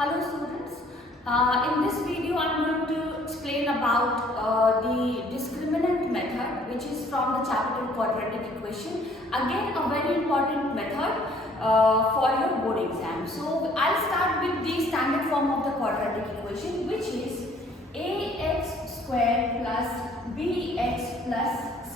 Hello students, in this video I am going to explain about the discriminant method, which is from the chapter quadratic equation. Again, a very important method for your board exam. So I'll start with the standard form of the quadratic equation, which is ax square plus bx plus c.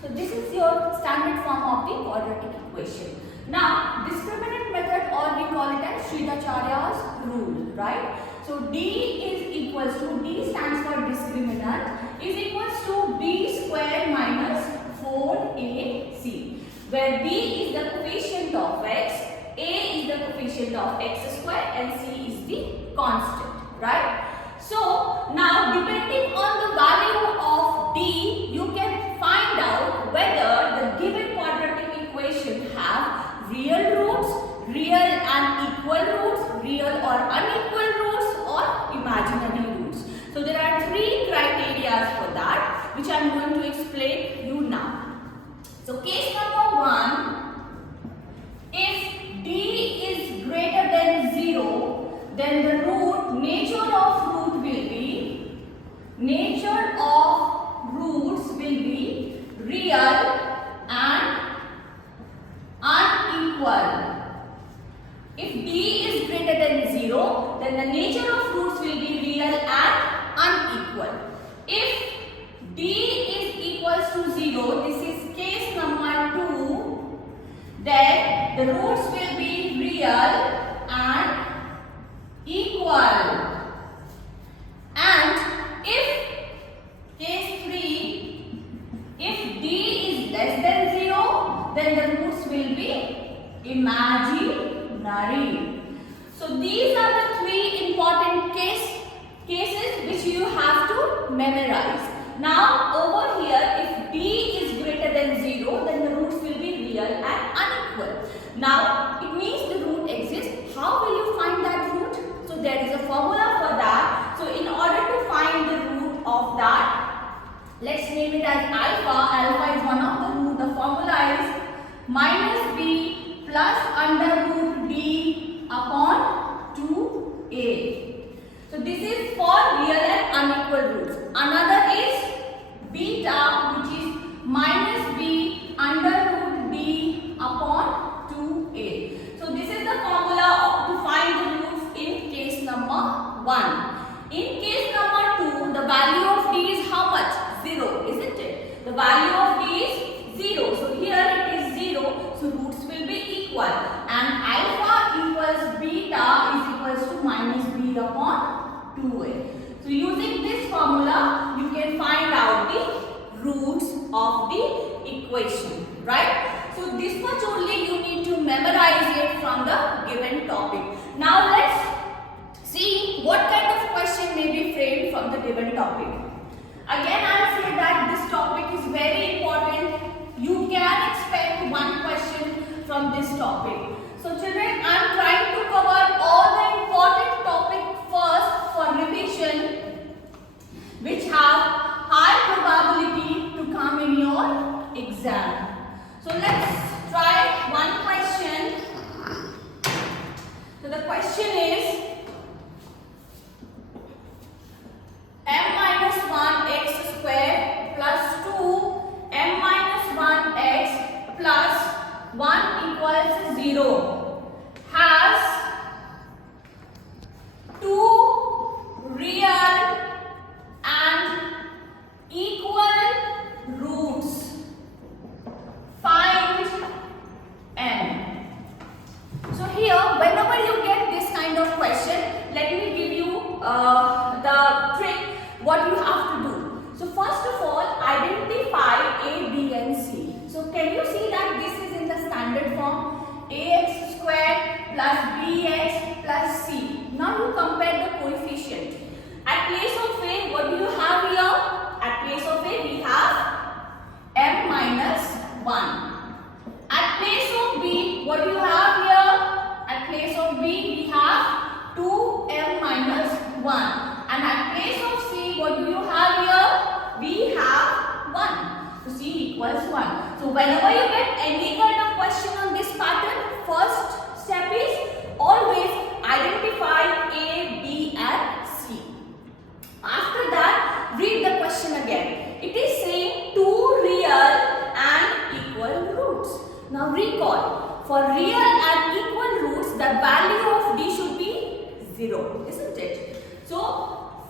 So this is your standard form of the quadratic equation. Now, discriminant method, or we call it as Sridharacharya's rule, right? So D is equals to, D stands for discriminant, is equals to b square minus 4ac, where b is the coefficient of x, a is the coefficient of x square, and c is the constant, right? So now, depending on the value of d, you can find out whether the given quadratic equation have real roots, real and equal roots, real or unequal roots, or imaginary roots. So there are three criteria for that, which I am going to explain you now. So case number 1, if d is greater than 0, then the root, nature of roots will be real and unequal. If d is greater than 0, then the nature of roots will be real and unequal. If d is equals to 0, this is case number 2, then the roots will be real and equal. And if case 3, if d is less than 0, then the roots will be imaginary. So these are the three important cases which you have to memorize. Now over here, if d is greater than 0, then the roots will be real and unequal. Now it means the root exists. How will you find that root? So there is a formula for that. So in order to find the root of that, let's name it as alpha. Alpha is one of the root. The formula is minus b plus under root d upon 2a. So this is for real and unequal roots. Another is beta, which is minus b under root d upon 2a. So this is the formula to find the roots in case number 1. In case number 2, the value of d is how much? 0, isn't it? The value of d is 0. So here it is 0. So roots will be equal. And alpha equals beta is equals to minus b upon 2a. So using this formula, you can find out the roots of the equation, right? So this much only you need to memorize it from the given topic. Now let's see what kind of question may be framed from the given topic. Again, I will say that this topic is very important. You can expect one question from this topic. So children, I am trying to cover all the important topics first for revision, which have high probability to come in your exam. So let's try one question. So the question is m minus 1x square plus 2 m minus 1x plus 1 equals 0 has two real and equal roots. Find m. So here, whenever you get this kind of question, let me give you the trick what you have to do. So first of all, identify a, b and c. So can you see that this is in the standard form? Ax square plus bx plus c. Now you compare the coefficient. At place of a, what do you have here? At place of a, we have m minus 1. At place of b, what do you have here? At place of b, we have 2m minus 1. And at place of c, what do you have here? We have 1. So c equals 1. So whenever you get any kind of question on this pattern, first step is always identify a for real and equal roots, the value of d should be 0, isn't it? So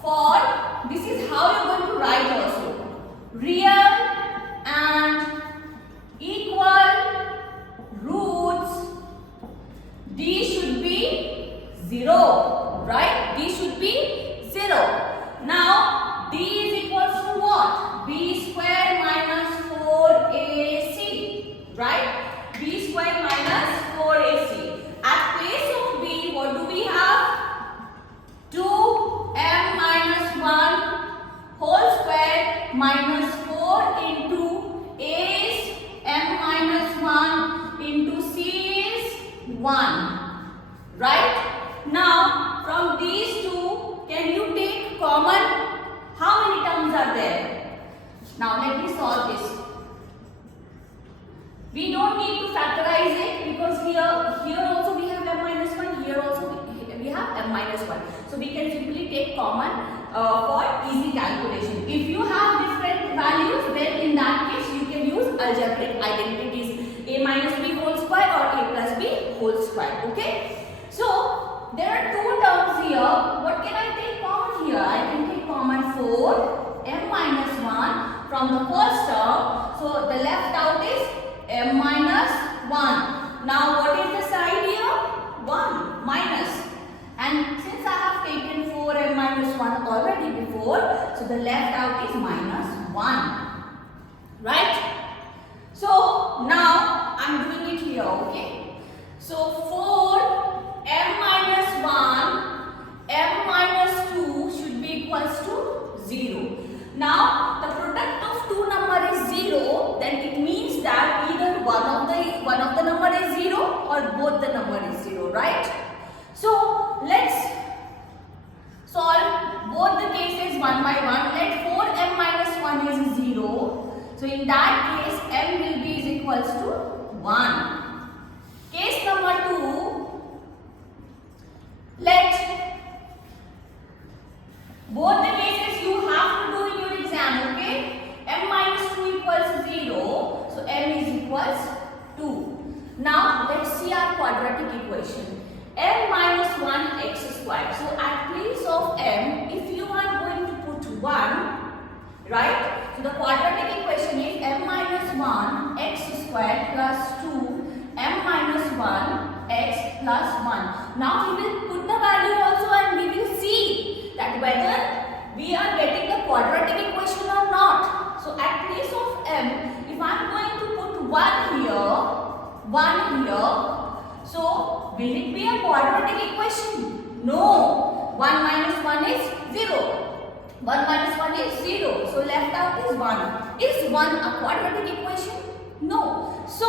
for this is how you are going to write also. Real and equal roots, d should be 0, right? D should be 0. Now d is equals to what? B square minus 4ac, right? B square minus 4ac. At place of b, what do we have? 2m minus 1 whole square minus 4 into a is m minus 1 into c is 1, right? Now from these two, can you take common? How many terms are there? Now let me solve this. We don't need to factorize it because here also we have m minus 1, here also we have m minus 1. So we can simply take common for easy calculation. If you have different values, then in that case you can use algebraic identities, a minus b whole square or a plus b whole square. Okay. So there are two terms here. What can I take common here? I can take common 4 m minus 1 from the first term. So the left out is m minus 1. Now what is the side here? 1 minus. And since I have taken 4m minus 1 already before, so the left out is minus 1. Right? So now I am doing it here, okay? So 4m minus 1, m minus 2 should be equals to 0. Now the product of two number is 0, then it means that either one of the number is 0 or both the number is 0, right? So let's solve both the cases one by one. Let 4m minus 1 is 0. So in that case, m will be is equals to 1. Case number 2, let both the cases you have to do in your exam, okay? M minus 2 equals 0. So m is equals 2. Now let's see our quadratic equation. M minus 1 x squared. So at place of m, if you are going to put 1, right? So the quadratic equation is m minus 1 x squared plus 2 m minus 1 x plus 1. Now we will put the value also and we will see that whether we are getting the quadratic equation or not. So at place of m, if I am going to put 1 here, so will it be a quadratic equation? No. 1 minus 1 is 0. 1 minus 1 is 0. So left out is 1. Is 1 a quadratic equation? No. So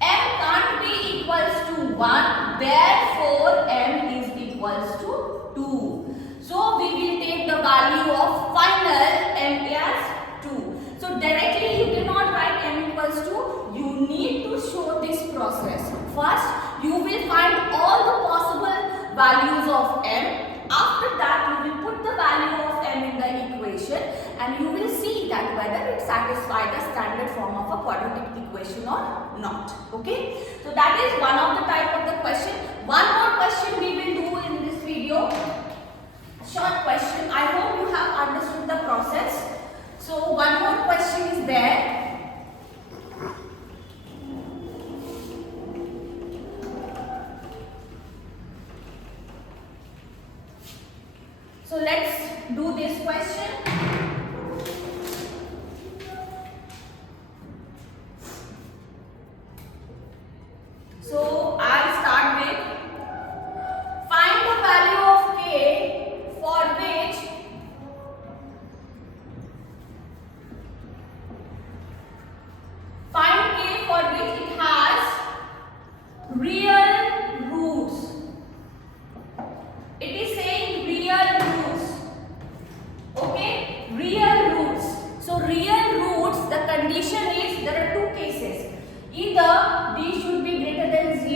m can't be equals to 1. Therefore m is equals to 2. So we will take the value of final m as 2. So directly you cannot write m equals to. You need to show this process. First, you will find all the possible values of m. After that, you will put the value of m in the equation and you will see that whether it satisfies the standard form of a quadratic equation or not. Okay? So that is one of the type of the question. One more question we will do in this video. Short question. I hope you have understood the process. So one more question is there. So let's do this question. So I'll start with find the value of k for which it has real roots. It is saying real roots. Okay, real roots. So real roots, the condition is there are two cases. Either d should be greater than 0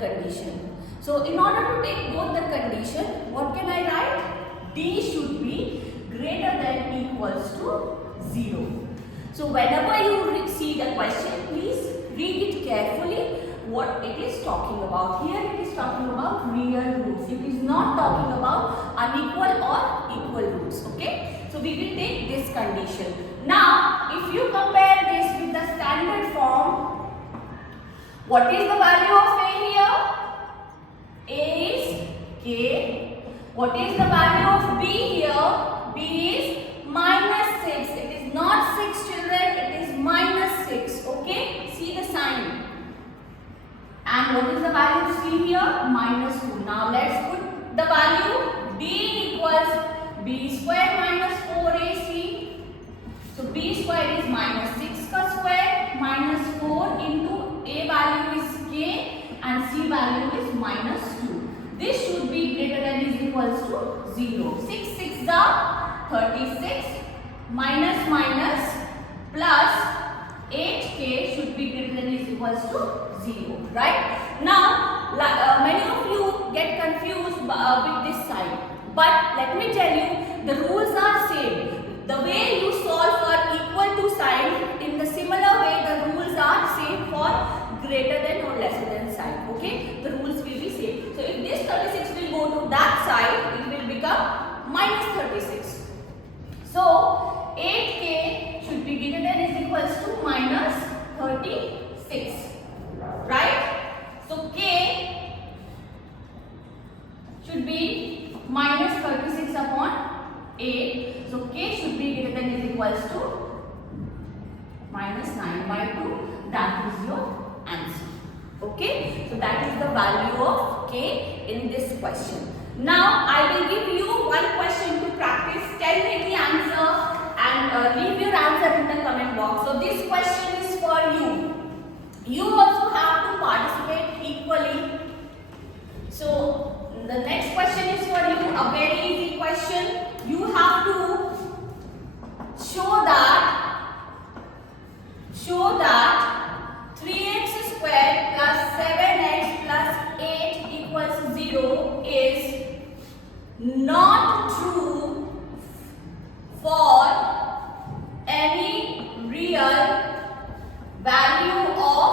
condition. So in order to take both the condition, what can I write? D should be greater than equals to 0. So whenever you see the question, please read it carefully what it is talking about. Here it is talking about real roots. It is not talking about unequal or equal roots. Okay. So we will take this condition. Now if you compare this with the standard form, what is the value of A here? A is K. What is the value of B here? B is minus 6. It is not 6 children, it is minus 6. Okay. See the sign. And what is the value of C here? Minus 2. Now let's put the value. D equals B square minus 4AC. So B square is minus 6 ka square minus 4 into A value is K and C value is minus 2. This should be greater than is equals to 0. 6 6 are 36 minus minus plus 8K should be greater than is equals to 0. Right? Now many of you get confused with this sign. But let me tell you, the rules are same. The way you solve for equal to sign, in the similar way the rules are same for greater than or lesser than sign. Okay? The rules will be same. So if this 36 will go to that side, it will become minus 36. So 8K should be greater than is equals to minus 36. Right? So K should be minus 36 upon A. So K should be greater than is equals to minus 9 by 2. That is your answer. Okay. So that is the value of K in this question. Now I will give you one question to practice. Tell me the answer and leave your answer in the comment box. So this question is for you. You also have to participate equally. So the next question is for you, a very easy question. You have to show that 3x squared plus 7x plus 8 equals 0 is not true for any real value of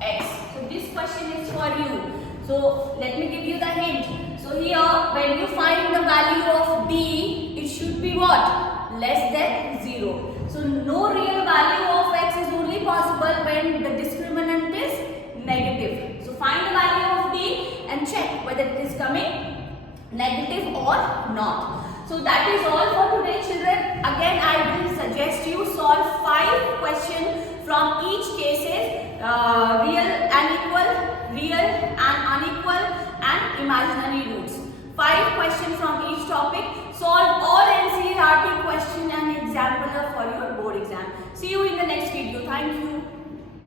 x. So this question is for you. So let me give you the hint. So here when you find the value of D, it should be what? Less than 0. So no real value of x is only possible when the discriminant is negative. So find the value of D and check whether it is coming negative or not. So that is all for today, children. Again I will suggest you solve 5 questions from each cases, real and equal, real and unequal and imaginary roots. 5 questions from each topic. Solve all NCERT question and examiner for your board exam. See you in the next video. Thank you.